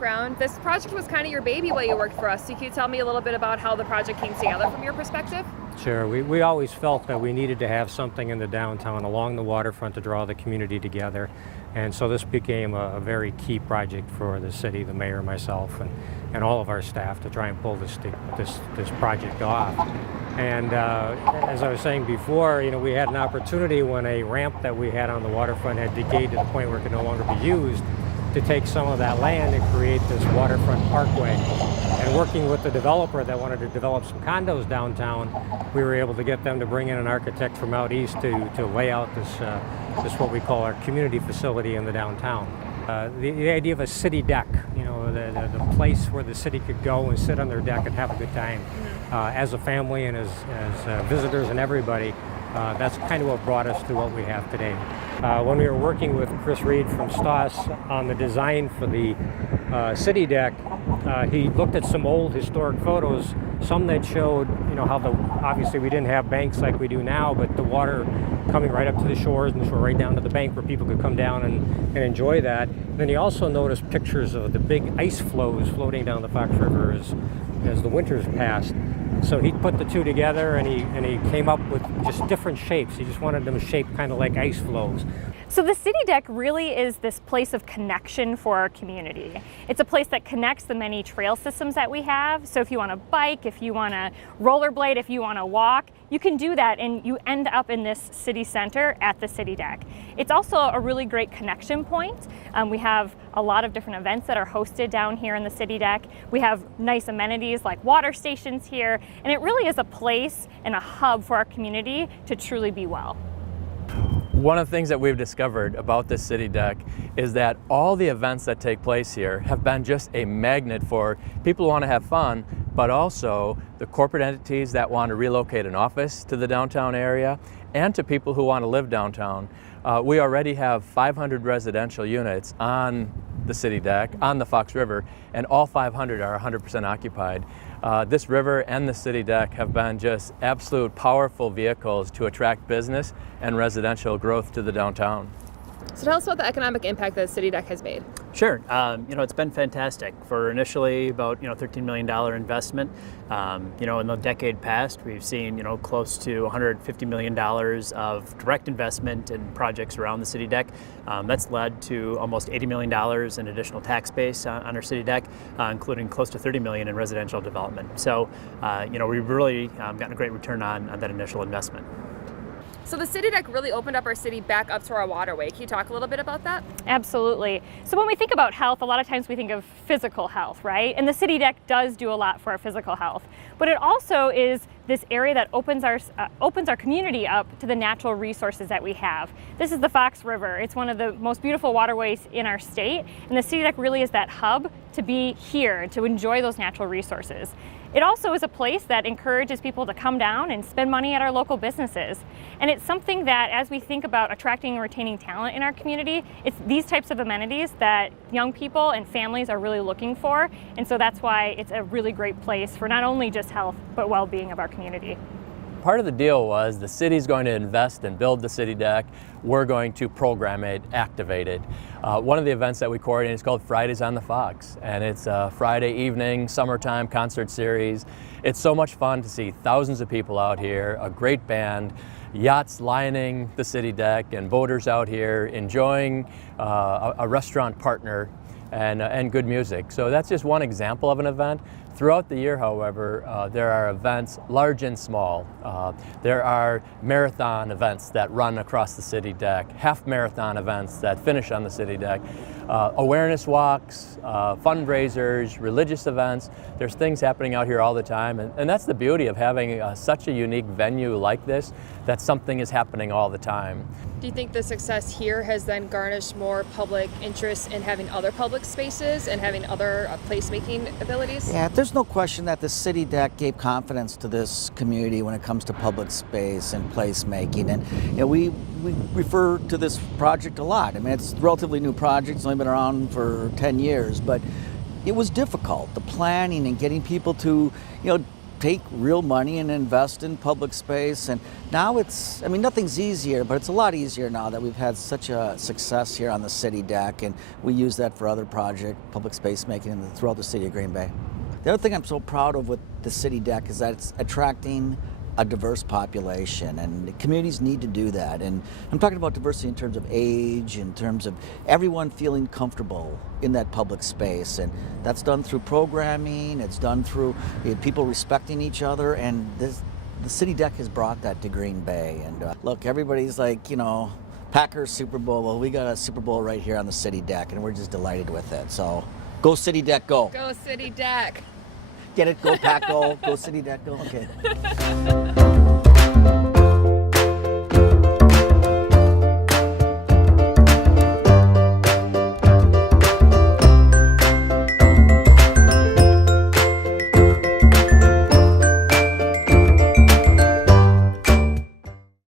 background, this project was kind of your baby while you worked for us. So can you tell me a little bit about how the project came together from your perspective? Sure. We always felt that we needed to have something in the downtown along the waterfront to draw the community together. And so this became a very key project for the city, the mayor, myself, and all of our staff to try and pull this project off. And as I was saying before, we had an opportunity when a ramp that we had on the waterfront had decayed to the point where it could no longer be used to take some of that land and create this waterfront parkway. And working with the developer that wanted to develop some condos downtown, we were able to get them to bring in an architect from out east to lay out this what we call our community facility in the downtown. The idea of a city deck, the place where the city could go and sit on their deck and have a good time as a family and as visitors and everybody. That's kind of what brought us to what we have today. When we were working with Chris Reed from Stoss on the design for the CityDeck, he looked at some old historic photos, some that showed, how obviously we didn't have banks like we do now, but the water coming right up to the shores and the shore right down to the bank where people could come down and enjoy that. Then he also noticed pictures of the big ice flows floating down the Fox River as the winters passed. So he put the two together and he came up with just different shapes. He just wanted them shaped kind of like ice flows. So the CityDeck really is this place of connection for our community. It's a place that connects the many trail systems that we have. So if you want to bike, if you want to rollerblade, if you want to walk, you can do that and you end up in this city center at the CityDeck. It's also a really great connection point. We have a lot of different events that are hosted down here in the CityDeck. We have nice amenities like water stations here, and it really is a place and a hub for our community to truly be well. One of the things that we've discovered about this CityDeck is that all the events that take place here have been just a magnet for people who want to have fun, but also the corporate entities that want to relocate an office to the downtown area and to people who want to live downtown. We already have 500 residential units on the CityDeck, on the Fox River, and all 500 are 100% occupied. This river and the CityDeck have been just absolute powerful vehicles to attract business and residential growth to the downtown. So tell us about the economic impact that CityDeck has made. Sure. It's been fantastic. For initially about $13 million investment, in the decade past, we've seen close to $150 million of direct investment in projects around the CityDeck. That's led to almost $80 million in additional tax base on our CityDeck, including close to $30 million in residential development. So, we've really gotten a great return on that initial investment. So the CityDeck really opened up our city back up to our waterway. Can you talk a little bit about that? Absolutely. So when we think about health, a lot of times we think of physical health, right? And the CityDeck does do a lot for our physical health. But it also is this area that opens our community up to the natural resources that we have. This is the Fox River. It's one of the most beautiful waterways in our state, and the CityDeck really is that hub to be here, to enjoy those natural resources. It also is a place that encourages people to come down and spend money at our local businesses. And it's something that, as we think about attracting and retaining talent in our community, it's these types of amenities that young people and families are really looking for. And so that's why it's a really great place for not only just health, but well-being of our community. Part of the deal was the city's going to invest and build the CityDeck. We're going to program it, activate it. One of the events that we coordinate is called Fridays on the Fox, and it's a Friday evening, summertime concert series. It's so much fun to see thousands of people out here, a great band, yachts lining the CityDeck, and boaters out here enjoying a restaurant partner and good music. So that's just one example of an event. Throughout the year, however, there are events large and small. There are marathon events that run across the CityDeck, half marathon events that finish on the CityDeck, awareness walks, fundraisers, religious events. There's things happening out here all the time, and that's the beauty of having such a unique venue like this, that something is happening all the time. Do you think the success here has then garnished more public interest in having other public spaces and having other placemaking abilities? Yeah, there's no question that the CityDeck gave confidence to this community when it comes to public space and placemaking. And we refer to this project a lot. I mean, it's a relatively new project. It's only been around for 10 years, but it was difficult. The planning and getting people to, take real money and invest in public space. And now it's, I mean, nothing's easier, but it's a lot easier now that we've had such a success here on the CityDeck, and we use that for other projects, public space making throughout the city of Green Bay. The other thing I'm so proud of with the CityDeck is that it's attracting a diverse population, and communities need to do that. And I'm talking about diversity in terms of age, in terms of everyone feeling comfortable in that public space, and that's done through programming, it's done through people respecting each other, and the CityDeck has brought that to Green Bay. And look, everybody's like, you know, Packers Super Bowl. Well, we got a Super Bowl right here on the CityDeck, and we're just delighted with it. So go CityDeck, go. Go CityDeck. Get it, go Pack, go. Go CityDeck, go. Okay.